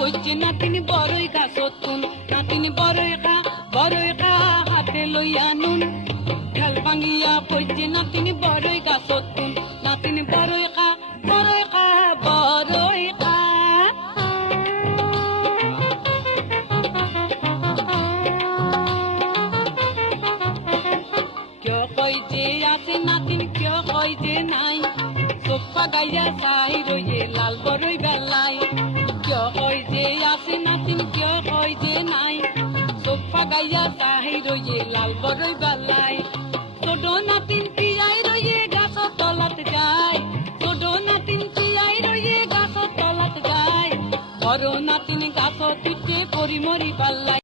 কইছে নাতিন বড়ই গাছতুন নাতিন বড়ই খা হাতে লইয়া নুন ঢাল ভাঙিয়া কইছে নাতিন বড়ই গাছতুন নাতিন বড়ই খা বড়ই খা বড়ই খা কেউ কই যে আছে নাতিন কেউ কই যে নাই সোফা গাইয়া চাই রইয়ে লাল বড়ই বেলাই কেউ কই যে আছে নাতিন কেউ কই যে নাই সোফা গাইয়া চাই রইয়ে লাল বড়ই বেলাই